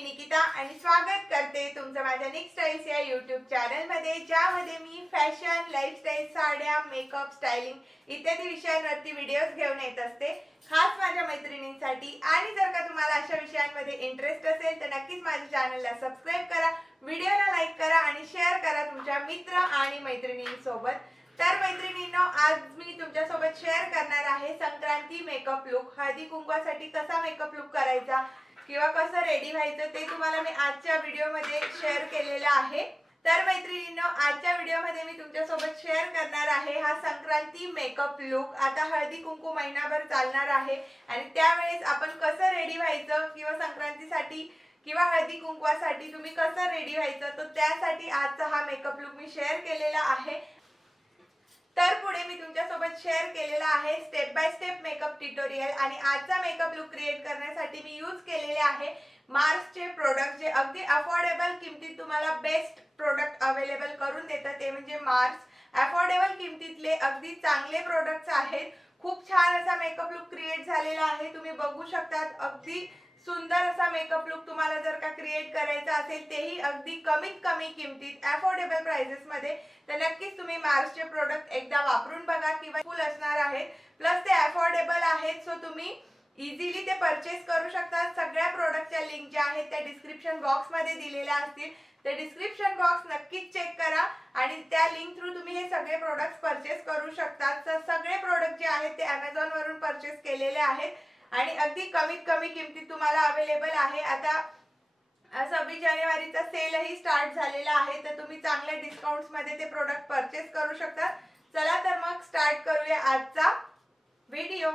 मी निकिता आणि स्वागत करते तुमचं माझ्या निक स्टाइल्स या यूट्यूब चॅनलमध्ये, ज्यामध्ये मी फॅशन, लाईफस्टाईल, साड्या, मेकअप, स्टायलिंग इत्यादी विषयांवरती व्हिडिओज घेऊन येत असते, खास माझ्या मैत्रिणींसाठी। आणि जर का तुम्हाला अशा विषयांमध्ये इंटरेस्ट असेल तर नक्कीच माझ्या चॅनलला सबस्क्राइब करा, व्हिडिओला लाईक करा आणि शेअर करा तुमच्या मित्र आणि मैत्रिणींसोबत। तर मैत्रिणींनो, आज मी तुमच्यासोबत शेअर करणार आहे संक्रांती मेकअप लुक। हळदी कुंकवासाठी कसा मेकअप लुक करायचा किंवा कसं रेडी व्हायचं ते तुम्हाला मी आजच्या व्हिडिओमध्ये शेअर केलेलं आहे। तर मैत्रिणींनो, आजच्या व्हिडिओमध्ये मी तुमच्यासोबत शेअर करणार आहे हा संक्रांती मेकअप लुक। आता हळदी कुंकू महिनाभर चालणार आहे आणि त्यावेळेस आपण कसं रेडी व्हायचं किंवा संक्रांतीसाठी किंवा हळदी कुंकवासाठी तुम्ही कसं रेडी व्हायचं, तर त्यासाठी आजचा हा मेकअप लुक मी शेअर केलेला आहे। तर पुढे मी तुमच्यासोबत शेअर केलेला आहे step by step makeup tutorial. आणि आजचा मेकअप लुक क्रिएट करण्यासाठी मी यूज केलेले आहे मार्सचे प्रोडक्ट, जे अगदी अफोर्डेबल किमतीत तुम्हाला बेस्ट प्रोडक्ट अवेलेबल करून देतात, ते म्हणजे मार्स। अफोर्डेबल किमतीतले अगदी चांगले प्रोडक्ट्स आहेत। खूप छान असा मेकअप लुक क्रिएट झालेला आहे, तुम्ही बघू शकतात। अगदी सुंदर असा मेकअप लुक तुम्हाला जर का क्रिएट करायचा असेल, तेही अगदी कमीत कमी किमतीत अफोर्डेबल प्राइसेस मध्ये, तर नक्कीच तुम्ही मार्सचे प्रोडक्ट एकदा वापरून बघा किंवा फुल असणार आहेत, प्लस ते अफोर्डेबल आहेत, सो तुम्ही इझिली ते परचेस करू शकता। सगळ्या प्रोडक्टच्या लिंक ज्या आहेत त्या डिस्क्रिप्शन बॉक्स मध्ये दिलेल्या असतील, तर डिस्क्रिप्शन बॉक्स नक्कीच चेक करा आणि त्या लिंक थ्रू तुम्ही हे सगळे प्रोडक्ट्स परचेस करू शकता। तर सगळे प्रोडक्ट जे आहेत ते Amazon वरून परचेस केलेले आहेत आणि अगदी कमीत कमी किमतीत तुम्हाला अवेलेबल आहे। आता 26 जानेवारीचा सेलही स्टार्ट झालेला आहे, तर तुम्ही चांगल्या डिस्काउंट्स मध्ये ते प्रोडक्ट परचेस करू शकता। चला तर मग स्टार्ट करूया आजचा व्हिडिओ।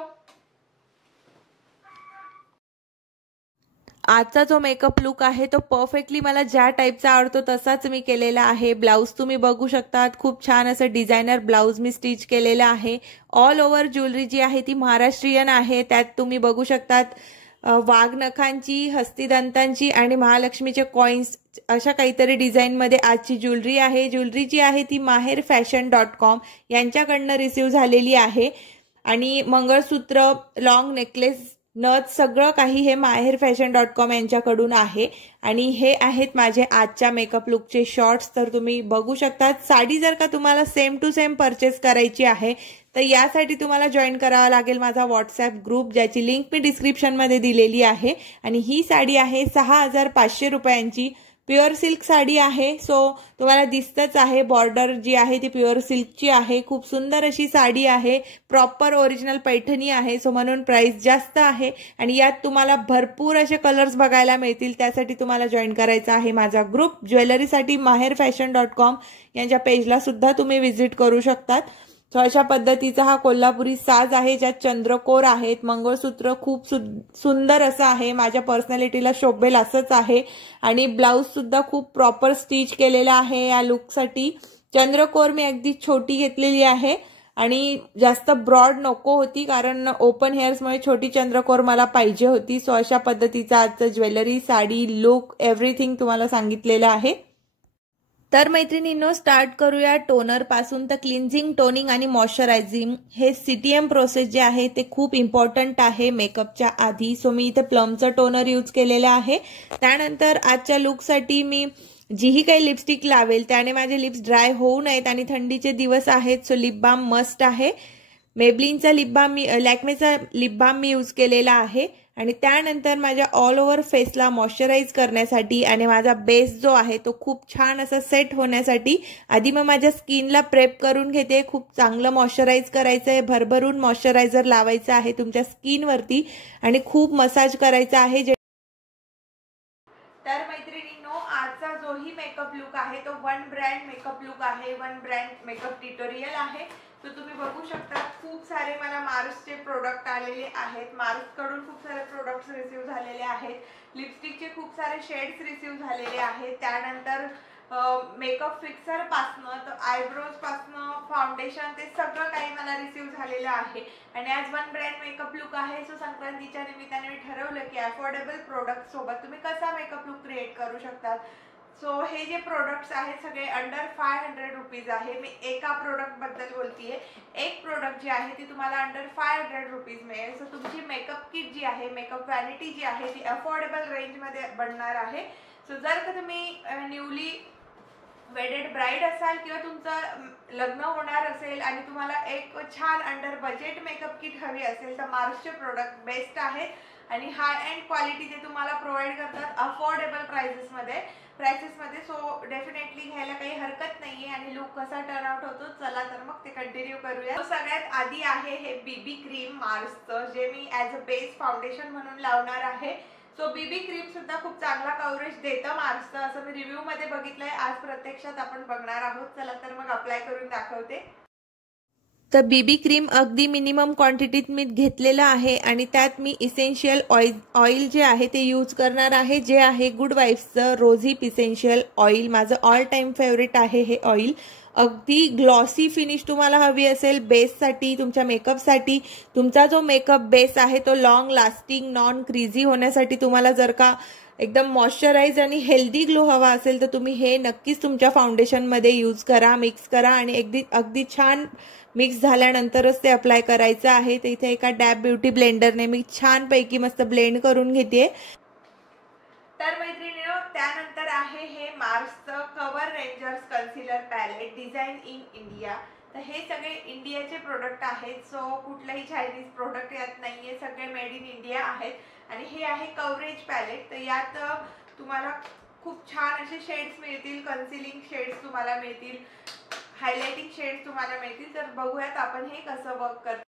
आजचा जो मेकअप लुक आहे तो परफेक्टली मला ज्या टाइपचा आवडतो तसाच मी केलेला आहे। ब्लाउज तुम्ही बघू शकतात, खूप छान असं डिझायनर ब्लाउज मी स्टिच केलेलं आहे। ऑल ओव्हर ज्वेलरी जी आहे ती महाराष्ट्रीयन आहे, त्यात तुम्ही बघू शकतात वाघ नखांची, हस्तिदंतांची आणि महालक्ष्मीचे कॉइन्स अशा काहीतरी डिझाईन मध्ये आजची ज्वेलरी आहे। ज्वेलरी जी आहे ती maherfashion.com यांच्याकडनं रिसीव झालेली आहे आणि मंगळसूत्र, लॉंग नेकलेस, नथ सगळं काही हे maherfashion.com यांच्याकडून आहे। आणि हे आहेत माझे आजच्या मेकअप लुकचे शॉर्ट्स, तर तुम्ही बघू शकता। साडी जर का तुम्हाला सेम टू सेम परचेस करायची आहे तर यासाठी तुम्हाला जॉईन करावा लागेल माझा व्हॉट्सअप ग्रुप, ज्याची लिंक मी डिस्क्रिप्शन मध्ये दिलेली आहे। आणि ही साडी आहे 6500 रुपयांची, प्युअर सिल्क साडी आहे। सो तुम्हाला दिसतच आहे बॉर्डर जी आहे ती प्युअर सिल्कची आहे। खूप सुंदर अशी साडी आहे, प्रॉपर ओरिजिनल पैठणी आहे, सो म्हणून प्राइस जास्त आहे। आणि यात तुम्हाला भरपूर असे कलर्स बघायला मिळतील, त्यासाठी तुम्हाला जॉईन करायचा आहे माझा ग्रुप। ज्वेलरीसाठी maherfashion.com यांच्या पेजला सुद्धा तुम्ही व्हिजिट करू शकतात। सो अशा पद्धतीचा हा कोल्हापुरी साज आहे, ज्यात चंद्रकोर आहेत। मंगळसूत्र खूप सुंदर असं आहे, माझ्या पर्सनॅलिटीला शोभेल असंच आहे। आणि ब्लाउज सुद्धा खूप प्रॉपर स्टिच केलेला आहे या लुकसाठी। चंद्रकोर मी अगदी छोटी घेतलेली आहे आणि जास्त ब्रॉड नको होती, कारण ओपन हेअर्समुळे छोटी चंद्रकोर मला पाहिजे होती। सो अशा पद्धतीचा आजचं ज्वेलरी, साडी, लुक, एव्हरीथिंग तुम्हाला सांगितलेलं आहे। तर मैत्रिणींनो, स्टार्ट करूया टोनर पासून। तर क्लिन्झिंग, टोनिंग आणि मॉइश्चरायझिंग हे CTM प्रोसेस जे आहे ते खूप इम्पॉर्टंट आहे मेकअपच्या आधी। सो मी इथे प्लमचं टोनर यूज केलेलं आहे। त्यानंतर आजच्या लुकसाठी मी जीही काही लिपस्टिक लावेल त्याने माझे लिप्स ड्राय होऊ नयेत आणि थंडीचे दिवस आहेत, सो लिप बाम मस्ट आहे। मेबलिनचा लिप बाम लॅक्मेचा लिप बाम मी यूज केलेला आहे। आणि त्यानंतर माझ्या ऑल ओव्हर फेसला मॉइश्चराइज करण्यासाठी आणि माझा बेस जो आहे तो खूप छान असा सेट होण्यासाठी आधी मग माझ्या स्किनला प्रेप करून घेते। खूप चांगलं मॉइश्चराइज करायचं आहे, भरभरून मॉइश्चरायझर लावायचं आहे तुमच्या स्किनवरती आणि खूप मसाज करायचा आहे। तर मैत्रिणींनो, आजचा जोही मेकअप लुक आहे तो वन ब्रँड मेकअप लुक आहे, वन ब्रँड मेकअप ट्युटोरियल आहे। तो तुम्ही बघू शकता, खूप सारे मला मार्सचे प्रोडक्ट आलेले आहेत। मार्स कडून खूप सारे प्रोडक्ट्स रिसीव झालेले आहेत। लिपस्टिकचे खूप सारे शेड्स रिसीव झालेले आहेत। त्यानंतर मेकअप फिक्सर पासनं तर आयब्रोज पासनं फाउंडेशन ते सगळं काही मला रिसीव झालेलं आहे। आणि आज वन ब्रँड मेकअप लुक आहे, सो संक्रांतीच्या निमित्ताने मी ठरवलं की अफोर्डेबल प्रोडक्ट सोबत तुम्ही कसा मेकअप लुक क्रिएट करू शकता। सो हे जे प्रोडक्ट्स आहेत सगळे अंडर 500 रुपीज आहे। मी एका प्रोडक्ट बद्दल बोलतीये। एक प्रोडक्ट जी आहे ती तुम्हाला अंडर 500 रुपीज मिळेल। सो तुमची मेकअप किट जी आहे, मेकअप व्हॅनिटी जी आहे ती अफोर्डेबल रेंज मध्ये बनणार आहे। सो जर का तुम्ही न्यूली वेडेड ब्राइड असाल किंवा तुमचं लग्न होणार असेल आणि तुम्हाला एक छान अंडर बजेट मेकअप किट हवी असेल तर मार्सचे प्रोडक्ट बेस्ट आहेत आणि हाय एंड क्वालिटी ते तुम्हाला प्रोव्हाइड करतात अफोर्डेबल प्राइसेसमध्ये। सो डेफिनेटली घ्यायला काही हरकत नाहीये। आणि लुक कसा टर्न आउट होतो चला तर मग ते कंटिन्यू करूया। सगळ्यात आधी आहे हे बीबी क्रीम मार्सचं, जे मी ॲज अ बेस फाउंडेशन म्हणून लावणार आहे। सो बीबी क्रीम सुद्धा खूप चांगला कव्हरेज देतं मार्सचं, असं मी रिव्ह्यू मध्ये बघितलंय। आज प्रत्यक्षात आपण बघणार आहोत। चला तर मग अप्लाय करून दाखवते। तर बीबी क्रीम अगदी मिनिमम क्वांटिटीत मी घेतलेलं आहे आणि त्यात मी इसेन्शियल ऑइल जे आहे ते यूज करणार आहे, जे आहे गुड वाईफ्सचं रोझिप इसेन्शियल ऑइल। माझं ऑल टाइम फेवरेट आहे हे ऑइल। अगदी ग्लॉसी फिनिश तुम्हाला हवी असेल बेससाठी, तुमच्या मेकअपसाठी, तुमचा जो मेकअप बेस आहे तो लॉंग लास्टिंग नॉन क्रीझी होण्यासाठी, तुम्हाला जर का एकदम मॉइश्चराइज आणि हेल्दी ग्लो हवा असेल तर तुम्ही हे नक्कीच तुमच्या फाउंडेशनमध्ये यूज करा, मिक्स करा आणि अगदी छान मिक्स झाल्यानंतरच ते अप्लाय करायचं आहे। तर इथे एका डॅब ब्युटी ब्लेंडरने मी छानपैकी मस्त ब्लेंड करून घेते। तर मैत्रिणींनो, त्यानंतर आहे हे मार्सचं cover rangers concealer palette design in India. तर हे सगळे इंडियाचे प्रोडक्ट आहेत। सो कुठलाही चायनीज प्रोडक्ट यात नाहीये, सगळे मेड इन इंडिया आहेत। आणि हे आहे कव्हरेज पॅलेट। तर यात तुम्हाला खूप छान असे शेड्स मिळतील, कन्सिलिंग शेड्स तुम्हाला मिळतील, हायलाइटिंग शेड्स तुम्हाला मिळतील। तर बघूयात आपण हे कसं वर्क करतं।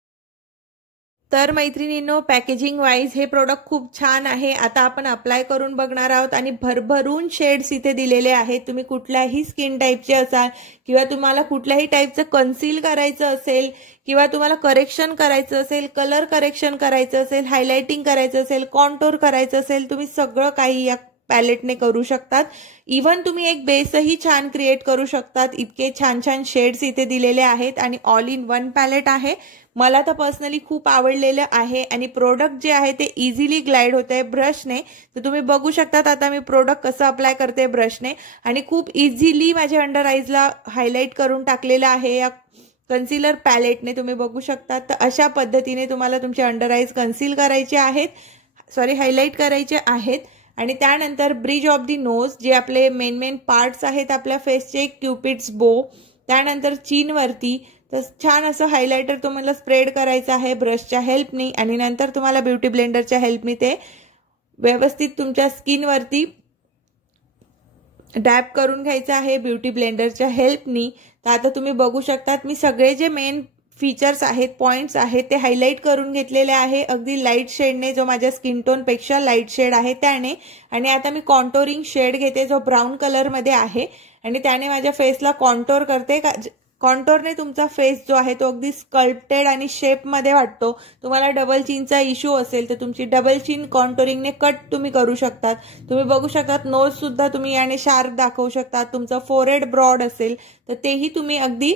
तर मैत्रिणींनो, पॅकेजिंग वाईज हे प्रोडक्ट खूप छान आहे। आता आपण अप्लाय करून बघणार आहोत आणि भरभरून शेड्स इथे दिलेले आहेत। तुम्ही कुठल्याही स्किन टाईपचे असाल किंवा तुम्हाला कुठल्याही टाईपचं कन्सील करायचं असेल किंवा तुम्हाला करेक्शन करायचं असेल, कलर करेक्शन करायचं असेल, हायलाइटिंग करायचं असेल, कॉन्टोर करायचं असेल, तुम्ही सगळं काही या पॅलेटने करू शकतात। इव्हन तुम्ही एक बेसही छान क्रिएट करू शकतात। इतके छान छान शेड्स इथे दिलेले आहेत आणि ऑल इन वन पॅलेट आहे। मला तर पर्सनली खूप आवडलेलं आहे आणि प्रोडक्ट जे आहे ते इझिली ग्लाइड होत आहे ब्रशने। तर तुम्ही बघू शकतात आता मी प्रोडक्ट कसं अप्लाय करते ब्रशने आणि खूप इझिली माझ्या अंडर आईजला हायलाइट करून टाकलेलं आहे या कन्सिलर पॅलेटने। तुम्ही बघू शकता। तर अशा पद्धतीने तुम्हाला तुमचे अंडर आईज कन्सील करायचे आहेत, हायलाइट करायचे आहेत। आणि त्यानंतर ब्रिज ऑफ दी नोज, जे आपले मेन पार्ट्स आहेत आपल्या फेसचे, क्युपिड्स बो, त्यानंतर चीनवरती तर छान असं हायलायटर तुम्हाला स्प्रेड करायचं आहे ब्रशच्या हेल्पनी आणि नंतर तुम्हाला ब्युटी ब्लेंडरच्या हेल्पनी ते व्यवस्थित तुमच्या स्किनवरती डॅब करून घ्यायचं आहे ब्युटी ब्लेंडरच्या हेल्पनी। तर आता तुम्ही बघू शकतात मी सगळे जे मेन फीचर्स आहेत, पॉइंट्स आहेत ते हायलाइट करून घेतलेले आहे अगदी लाईट शेडने, जो माझ्या स्किन टोन पेक्षा लाईट शेड आहे त्याने। आणि आता मी कॉन्टोरिंग शेड घेते जो ब्राऊन कलर मध्ये आहे आणि त्याने माझ्या फेसला कॉन्टोर करते। कॉन्टोरने तुमचा फेस जो आहे तो अगदी स्कल्प्टेड आणि शेपमध्ये वाटतो। तुम्हाला डबल चिनचा इश्यू असेल तर तुमची डबल चिन कॉन्टोरिंगने कट तुम्ही करू शकतात। तुम्ही बघू शकतात नोज सुद्धा तुम्ही याने शार्प दाखवू शकतात। तुमचं फोरहेड ब्रॉड असेल तर तेही तुम्ही अगदी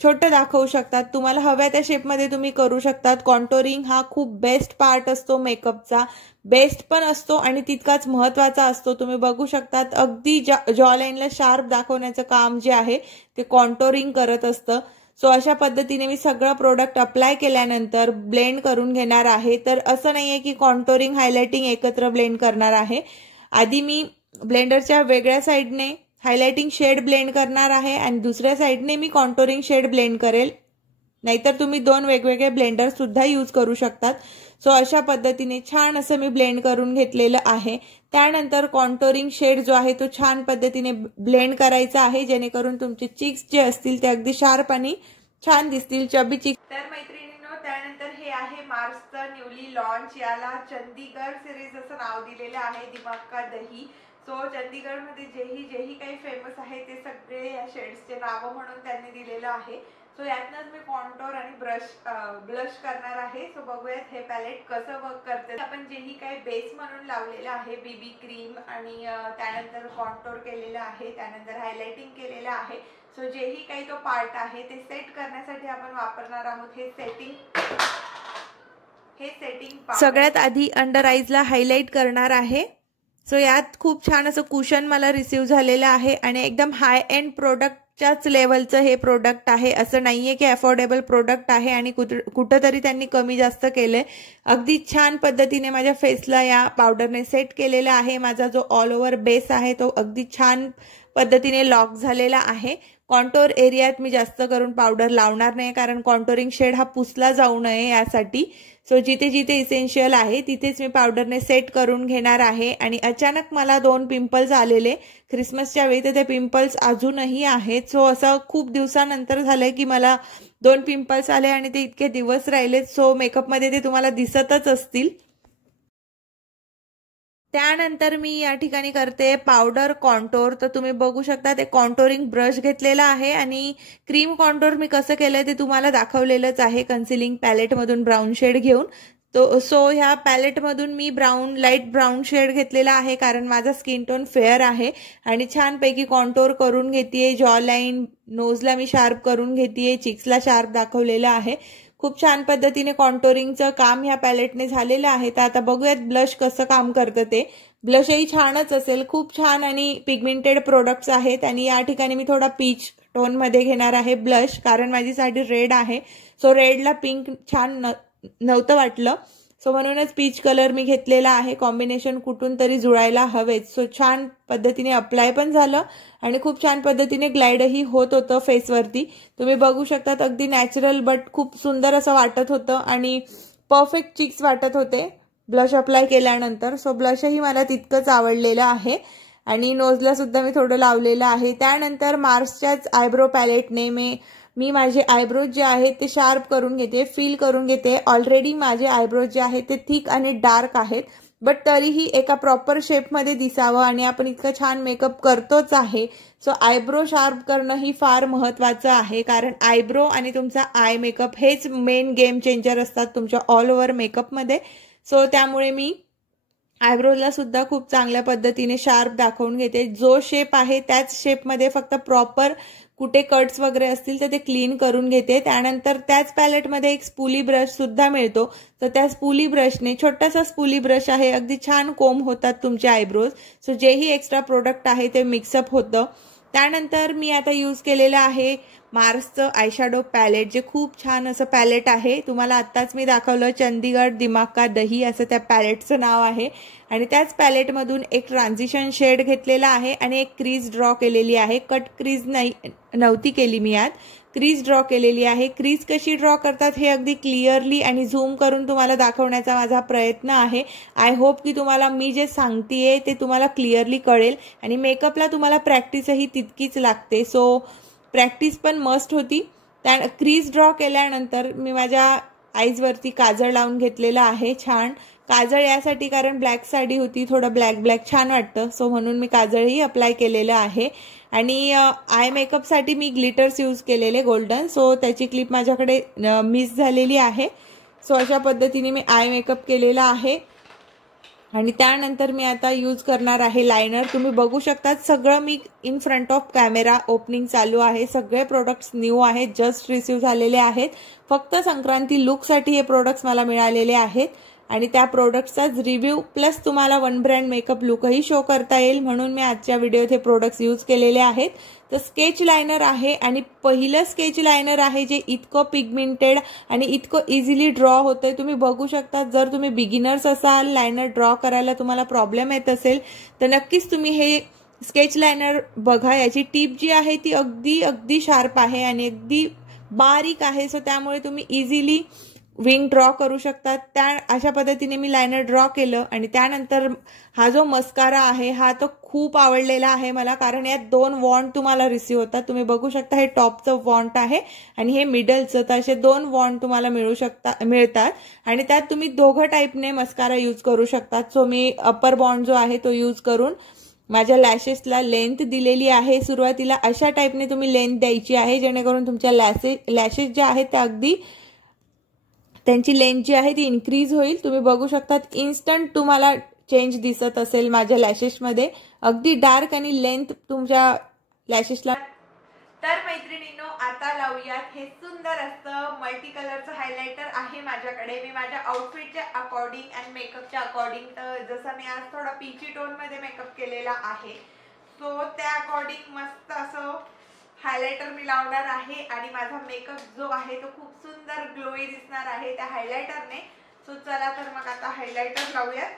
छोटं दाखवू शकतात। तुम्हाला हव्या त्या शेपमध्ये तुम्ही करू शकतात। कॉन्टोरिंग हा खूप बेस्ट पार्ट असतो मेकअपचा, बेस्ट पण असतो आणि तितकाच महत्त्वाचा असतो। तुम्ही बघू शकतात अगदी जॉ लाईनला शार्प दाखवण्याचं काम जे आहे ते कॉन्टोरिंग करत असतं। सो अशा पद्धतीने मी सगळं प्रोडक्ट अप्लाय केल्यानंतर ब्लेंड करून घेणार आहे। तर असं नाहीये की कॉन्टोरिंग हायलाइटिंग एकत्र ब्लेंड करणार आहे। आधी मी ब्लेंडरच्या वेगळ्या साईडने हायलाइटिंग शेड ब्लेंड करणार आहे आणि दुसऱ्या साईडने मी कॉन्टोरिंग शेड ब्लेंड करेल, नाहीतर तुम्ही दोन वेगवेगळे ब्लेंडर सुद्धा यूज करू शकतात। सो अशा पद्धतीने छान असं मी ब्लेंड करून घेतलेलं आहे। त्यानंतर कॉन्टोरिंग शेड जो आहे तो छान पद्धतीने ब्लेंड करायचा आहे जेणेकरून तुमचे चिक्स जे असतील ते अगदी शार्प आणि छान दिसतील, चबी चिक्स। तर मैत्रिणींनो, त्यानंतर हे आहे मार्सचं न्यूली लॉन्च, याला चंदीगड सिरीज असं नाव दिलेलं आहे, दिमाग का दही। सो चंदीगडमध्ये जेही काही फेमस आहे ते सगळे या शेड्सचे नावं म्हणून त्यांनी दिलेलं आहे। सो यातनंच मी कॉन्टोर आणि ब्लश करणार आहे। सो बघूयात हे पॅलेट कसं वर्क करते। आपण जेही काही बेस म्हणून लावलेलं आहे बीबी क्रीम आणि त्यानंतर कॉन्टोर केलेलं आहे, त्यानंतर हायलाइटिंग केलेलं आहे। सो जेही काही तो पार्ट आहे ते सेट करण्यासाठी आपण वापरणार आहोत हे सेटिंग सगळ्यात आधी अंडर आईजला हायलाइट करणार आहे। सो यात खूप छान असं कुशन मला रिसीव झालेलं आहे आणि एकदम हाय एंड प्रोडक्टच्याच लेवलचं हे प्रोडक्ट आहे, असं नाहीये की अफोर्डेबल प्रोडक्ट आहे आणि कुठंतरी त्यांनी कमी जास्त केलंय। अगदी छान पद्धतीने माझ्या फेसला या पावडरने सेट केलेला आहे। माझा जो ऑल ओव्हर बेस आहे तो अगदी छान पद्धतीने लॉक झालेला आहे। कॉन्टोर एरियात मी जास्त करून पावडर लावणार नाही, कारण कॉन्टोरिंग शेड हा पुसला जाऊ नये यासाठी। सो जिथे जिथे इसेन्शियल आहे तिथेच मी पावडरने सेट करून घेणार आहे। आणि अचानक मला 2 पिंपल्स आलेले ख्रिसमसच्या वेळी, तर ते पिंपल्स अजूनही आहेत। सो असं खूप दिवसानंतर झालंय की मला 2 पिंपल्स आले आणि ते इतके दिवस राहिले। सो मेकअपमध्ये ते तुम्हाला दिसतच असतील। त्यानंतर मी या ठिकाणी करते पावडर कॉन्टोर। तर तुम्ही बघू शकता ते कॉन्टोरिंग ब्रश घेतलेला आहे आणि क्रीम कॉन्टोर मी कसं केलंय ते तुम्हाला दाखवलेलंच आहे कन्सिलिंग पॅलेट मधून ब्राऊन शेड घेऊन। सो ह्या पॅलेट मधून मी लाईट ब्राऊन शेड घेतलेला आहे, कारण माझा स्किन टोन फेअर आहे आणि छानपैकी कॉन्टोर करून घेतेय। जॉ लाईन, नोजला मी शार्प करून घेतेय, चिक्सला शार्प दाखवलेला आहे। खूप छान पद्धतीने कॉन्टोरिंगचं काम ह्या पॅलेटने झालेलं आहे। तर आता बघूयात ब्लश कसं काम करतं ते। ब्लशही छानच असेल, खूप छान आणि पिगमेंटेड प्रोडक्ट्स आहेत। आणि या ठिकाणी मी थोडा पीच टोन मध्ये घेणार आहे ब्लश, कारण माझी साडी रेड आहे। सो रेडला पिंक छान नव्हतं वाटलं, सो म्हणूनच पीच कलर मी घेतलेला आहे। कॉम्बिनेशन कुठून तरी जुळायला हवेच। सो छान पद्धतीने अप्लाय पण झालं आणि खूप छान पद्धतीने ग्लाइडही होत होतं फेसवरती। तुम्ही बघू शकतात अगदी नॅचरल बट खूप सुंदर असं वाटत होतं आणि परफेक्ट चिक्स वाटत होते ब्लश अप्लाय केल्यानंतर। सो ब्लशही मला तितकंच आवडलेलं आहे आणि नोजला सुद्धा मी थोडं लावलेलं आहे। त्यानंतर मार्सच्याच आयब्रो पॅलेटने मी माझे आयब्रोज जे आहेत ते शार्प करून घेते, फील करून घेते। ऑलरेडी माझे आयब्रोज जे आहेत ते थिक आणि डार्क आहेत, बट तरीही एका प्रॉपर शेपमध्ये दिसावं आणि आपण इतकं छान मेकअप करतोच आहे। सो आयब्रो शार्प करणं ही फार महत्त्वाचं आहे, कारण आयब्रो आणि तुमचा आय मेकअप हेच मेन गेम चेंजर असतात तुमच्या ऑल ओव्हर मेकअपमध्ये। सो त्यामुळे मी आयब्रोजला सुद्धा खूप चांगल्या पद्धतीने शार्प दाखवून घेते। जो शेप आहे त्याच शेपमध्ये फक्त प्रॉपर कुठे कट्स वगैरे असतील तर ते क्लीन करून घेते। त्यानंतर त्याच पॅलेटमध्ये एक स्पूली ब्रश सुद्धा मिळतो, तर त्या स्पूली ब्रशने, छोटासा स्पूली ब्रश आहे, अगदी छान कोम होतात तुमचे आयब्रोज। सो जेही एक्स्ट्रा प्रोडक्ट आहे ते मिक्सअप होतं। त्यानंतर मी आता यूज केलेलं आहे मार्सचं आयशॅडो पॅलेट, जे खूप छान असं पॅलेट आहे। तुम्हाला आत्ताच मी दाखवलं चंदीगड दिमाग का दही असं त्या पॅलेटचं नाव आहे। आणि त्याच पॅलेटमधून एक ट्रान्झिशन शेड घेतलेला आहे आणि एक क्रीज ड्रॉ केलेली आहे। कट क्रीज नव्हती केली मी, यात क्रीज ड्रॉ केलेली आहे। क्रीज कशी ड्रॉ करतात हे अगदी क्लिअरली आणि झूम करून तुम्हाला दाखवण्याचा माझा प्रयत्न आहे। आय होप की तुम्हाला मी जे सांगतेय ते तुम्हाला क्लिअरली कळेल आणि मेकअपला तुम्हाला प्रॅक्टिसही तितकीच लागते। सो प्रॅक्टिस पण मस्ट होती। त्या क्रीज ड्रॉ केल्यानंतर मी माझ्या आईजवरती काजळ लावून घेतलेलं आहे छान। काजळ यासाठी कारण ब्लॅक साडी होती, थोडं ब्लॅक छान वाटतं, सो म्हणून मी काजळही अप्लाय केलेलं आहे। आणि आय मेकअपसाठी मी ग्लिटर्स यूज केलेले गोल्डन, सो त्याची क्लिप माझ्याकडे मिस झालेली आहे। सो अशा पद्धतीने मी आय मेकअप केलेला आहे। आणि त्यानंतर मी आता यूज करणार आहे लायनर। तुम्ही बघू शकता सगळं मी in front of camera opening चालू आहे। सगळे प्रोडक्ट्स न्यू आहेत, जस्ट रिसीव झालेले आहेत। फक्त संक्रांती लुकसाठी हे प्रोडक्ट्स मला मिळालेले आहेत आणि त्या प्रोडक्ट्सचाच रिव्ह्यू प्लस तुम्हाला वन ब्रँड मेकअप लुकही शो करता येईल, म्हणून मी आजच्या व्हिडिओत हे प्रोडक्ट्स यूज केलेले आहेत। तर स्केच लायनर आहे आणि पहिलं स्केच लायनर आहे जे इतकं पिगमेंटेड आणि इतकं इझिली ड्रॉ होतंय। तुम्ही बघू शकता, जर तुम्ही बिगिनर्स असाल, लायनर ड्रॉ करायला तुम्हाला प्रॉब्लेम येत असेल तर नक्कीच तुम्ही हे स्केच लायनर बघा। याची टिप जी आहे ती अगदी शार्प आहे आणि अगदी बारीक आहे, सो त्यामुळे तुम्ही इझिली विंग ड्रॉ करू शकतात। त्या अशा पद्धतीने मी लायनर ड्रॉ केलं आणि त्यानंतर हा जो मस्कारा आहे हा तो खूप आवडलेला आहे मला, कारण यात 2 वॉन्ट तुम्हाला रिसीव होतात। तुम्ही बघू शकता हे टॉपचं वॉन्ट आहे आणि हे मिडलचं, तर असे 2 वॉन्ट तुम्हाला मिळतात आणि त्यात तुम्ही दोघं टाईपने मस्कारा यूज करू शकतात। सो मी अप्पर बॉन्ड जो आहे तो यूज करून माझ्या लॅशेसला लेंथ दिलेली आहे। सुरुवातीला अशा टाईपने तुम्ही लेंथ द्यायची आहे जेणेकरून तुमच्या लॅशेस ज्या आहेत त्या अगदी त्यांची लेंथ जी आहे ती इन्क्रीज होईल। तुम्ही बघू शकता इन्स्टंट तुम्हाला चेंज दिसत असेल माझ्या लॅशेसमध्ये, अगदी डार्क आणि लेंथ तुमच्या लॅशेसला तर मैत्रिणींनो, आता लावूयात हे सुंदर असं मल्टी कलरचं हायलायटर आहे माझ्याकडे. मी माझ्या आउटफिटच्या अकॉर्डिंग आणि मेकअपच्या अकॉर्डिंग, तर जसं मी आज थोडा पीची टोन मध्ये मेकअप केलेला आहे, सो त्या अकॉर्डिंग मस्त असं हायलायटर मी लावणार आहे. आणि माझा मेकअप जो आहे तो खूप सुंदर ग्लोई दिसणार आहे त्या हायलायटरने. सो चला तर मग आता हायलायटर लावूयात.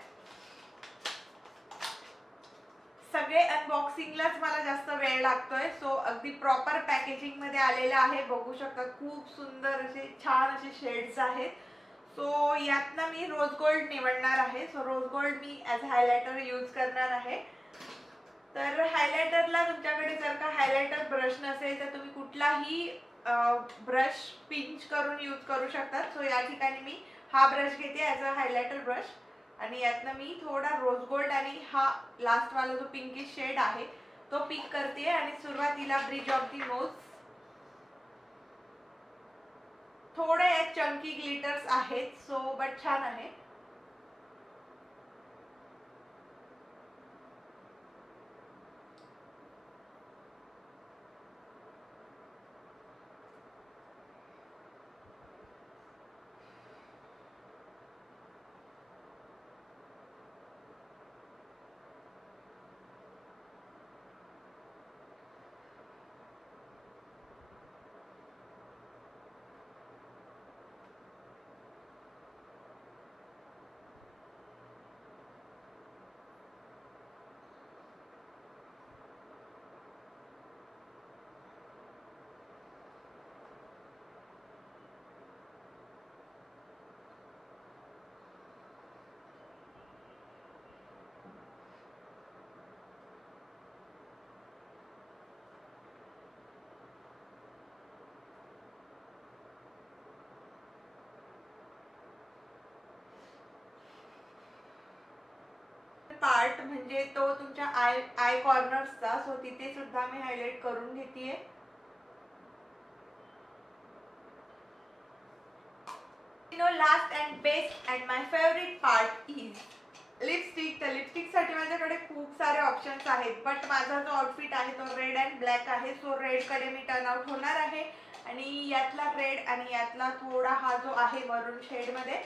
सगळे अनबॉक्सिंगलाच मला जास्त वेळ लागतोय. सो अगदी प्रॉपर पॅकेजिंग मध्ये आलेलं आहे. बघू शकता खूप सुंदर असे छान असे शेड्स आहेत. सो यातनं मी रोज गोल्ड निवडणार आहे. सो रोज गोल्ड मी ॲज हायलायटर यूज करणार आहे. तर हायलायटरला तुमच्याकडे जर का हायलायटर ब्रश नसेल तर तुम्ही कुठलाही ब्रश पिंच करून यूज करू शकतात. सो या ठिकाणी मी हा ब्रश घेते ॲज अ हायलायटर ब्रश. आणि यातनं मी थोडा रोज गोल्ड आणि हा लास्ट वाला जो पिंकिश शेड आहे तो पिक करते. आणि सुरुवातीला ब्रिज ऑफ दी नोज, थोडे यात चंकी ग्लिटर्स आहेत, सो बट छान आहे. पार्ट म्हणजे तो तुमच्या आय कॉर्नर्सचा, सो तिथे सुद्धा मी हायलाइट करून घेतेय. Last and best and my favourite part is lipstick. तर लिपस्टिक साठी माझ्याकडे खूप सारे ऑप्शन्स आहेत, बट माझा जो आउटफिट आहे तो रेड अँड ब्लॅक आहे. सो रेड कडे मी टर्न आउट होणार आहे. आणि यातला रेड आणि यातला थोडा हा जो आहे मरून शेड मध्ये,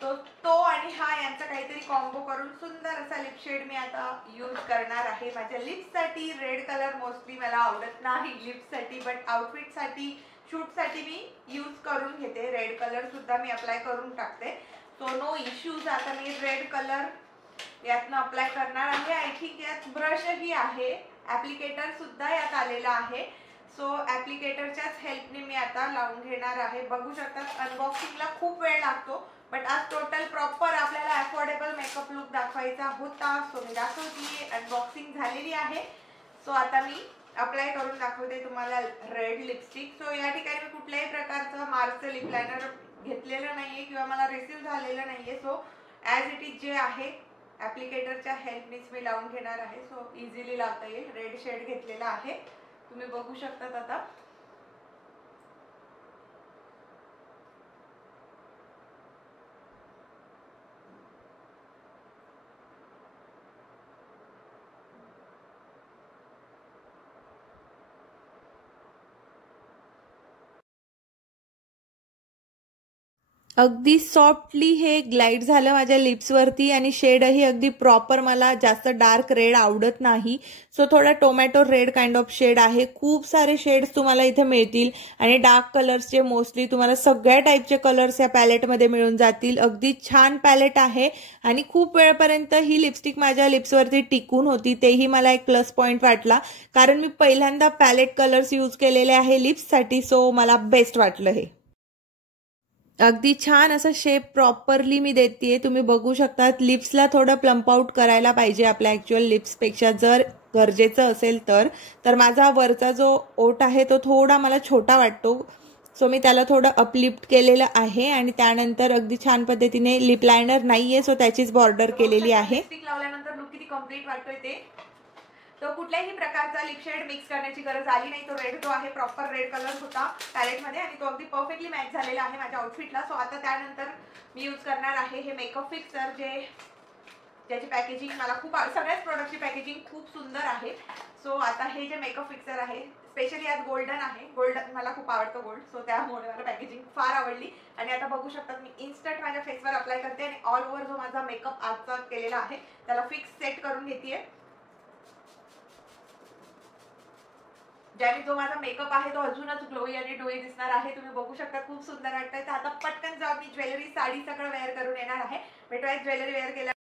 तो आणि हा यांचा काहीतरी कॉम्बो करून सुंदर असा लिप शेड मी आता यूज करणार आहे माझ्या लिप्स साठी. रेड कलर मोस्टली मला आवडत नाही लिप्स साठी, बट आउटफिट साठी शूट साठी मी यूज करून घेते. रेड कलर सुद्धा मी अप्लाय करून टाकते. So no issues. आता मी रेड कलर यातनं अप्लाय करणार आहे. आय थिंक यात ब्रशही आहे, ऍप्लिकेटर सुद्धा यात आलेला आहे. सो ऍप्लिकेटरच्याच हेल्पने मी आता लावून घेणार आहे. बघू शकतात अनबॉक्सिंगला खूप वेळ लागतो, बट आज टोटल प्रॉपर आपल्याला अफोर्डेबल मेकअप लुक दाखवायचा होता. सो मी दाखवते, अनबॉक्सिंग झालेली आहे. सो आता मी अप्लाय करून दाखवते तुम्हाला रेड लिपस्टिक. सो या ठिकाणी मी कुठल्याही प्रकारचं मार्सचं लिप लायनर घेतलेलं नाहीये किंवा मला रिसीव्ह झालेलं नाहीये. सो ॲज इट इज जे आहे ऍप्लिकेटरच्या हेल्पनेच मी लावून घेणार आहे. सो इझिली लावता येईल. रेड शेड घेतलेला आहे, तुम्ही बघू शकतात. आता अगदी सॉफ्टली हे ग्लाइड झालं माझ्या लिप्सवरती आणि शेडही अगदी प्रॉपर. मला जास्त डार्क रेड आवडत नाही, सो थोडा tomato red kind of shade आहे. खूप सारे शेड्स तुम्हाला इथे मिळतील आणि डार्क कलर्सचे मोस्टली तुम्हाला सगळ्या टाईपचे कलर्स या पॅलेटमध्ये मिळून जातील. अगदी छान पॅलेट आहे आणि खूप वेळपर्यंत ही लिपस्टिक माझ्या लिप्सवरती टिकून होती, तेही मला एक प्लस पॉइंट वाटला, कारण मी पहिल्यांदा पॅलेट कलर्स यूज केलेले आहे लिप्ससाठी. सो मला बेस्ट वाटलं हे. अगदी छान असं शेप प्रॉपरली मी देतेय, तुम्ही बघू शकतात. लिप्सला थोडं प्लम्प आउट करायला पाहिजे आपल्या ऍक्च्युअल लिप्सपेक्षा, जर गरजेचं असेल तर माझा वरचा जो ओठ आहे तो थोडा मला छोटा वाटतो. सो मी त्याला थोडं अपलिफ्ट केलेलं आहे आणि त्यानंतर अगदी छान पद्धतीने लिप लायनर नाहीये, सो त्याचीच बॉर्डर केलेली आहे. लिपस्टिक लावल्यानंतर लुक किती कम्प्लीट वाटतोय ते. तो कुठल्याही प्रकारचा लिप शेड मिक्स करण्याची गरज आली नाही. तो रेड जो आहे प्रॉपर रेड कलर होता पॅलेट मध्ये आणि तो अगदी परफेक्टली मॅच झालेला आहे माझ्या आउटफिटला. सो आता त्यानंतर मी यूज करणार आहे हे मेकअप फिक्सर, ज्याची पॅकेजिंग मला खूप, सगळ्याच प्रोडक्टची पॅकेजिंग खूप सुंदर आहे. सो आता हे जे मेकअप फिक्सर आहे स्पेशली यात गोल्डन आहे. गोल्डन मला खूप आवडतं गोल्ड, सो त्यामुळे मला पॅकेजिंग फार आवडली. आणि आता बघू शकता मी इन्स्टंट माझ्या फेसवर अप्लाय करते आणि ऑल ओव्हर जो माझा मेकअप आजचा केलेला आहे त्याला फिक्स सेट करून घेते. ज्याने जो माझा मेकअप आहे तो अजूनच ग्लोई आणि डोई दिसणार आहे. तुम्ही बघू शकता खूप सुंदर वाटतंय. तर आता पटकन जाऊन मी ज्वेलरी साडी सगळं वेअर करून येणार आहे. भेटूया ज्वेलरी वेअर केल्या.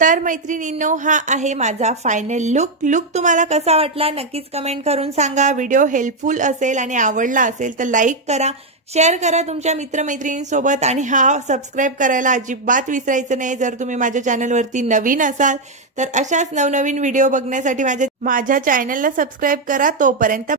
तर मैत्रिणींनो, हा आहे माझा फायनल लुक तुम्हाला कसा वाटला नक्कीच कमेंट करून सांगा. व्हिडिओ हेल्पफुल असेल आणि आवडला असेल तर लाईक करा, शेअर करा तुमच्या मित्रमैत्रिणींसोबत आणि हा सबस्क्राईब करायला अजिबात विसरायचं नाही. जर तुम्ही माझ्या चॅनलवरती नवीन असाल तर अशाच नवनवीन व्हिडिओ बघण्यासाठी माझ्या चॅनलला सबस्क्राईब करा. तोपर्यंत